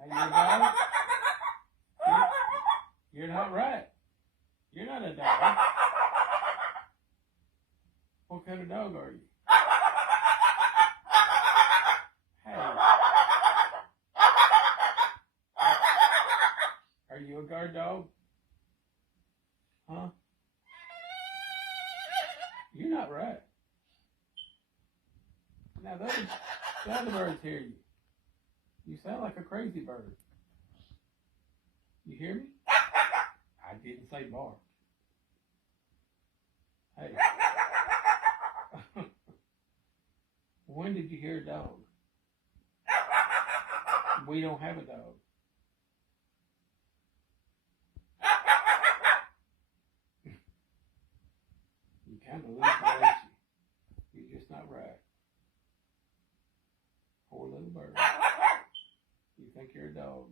Are you a dog? You're not right. You're not a dog. What kind of dog are you? Hey. Are you a guard dog? Huh? You're not right. Now the other birds hear you. You sound like a crazy bird. You hear me? I didn't say bark. Hey. When did you hear a dog? We don't have a dog. You kind of lose the ain't you? You're just not right. Poor little bird. You think you're a dog.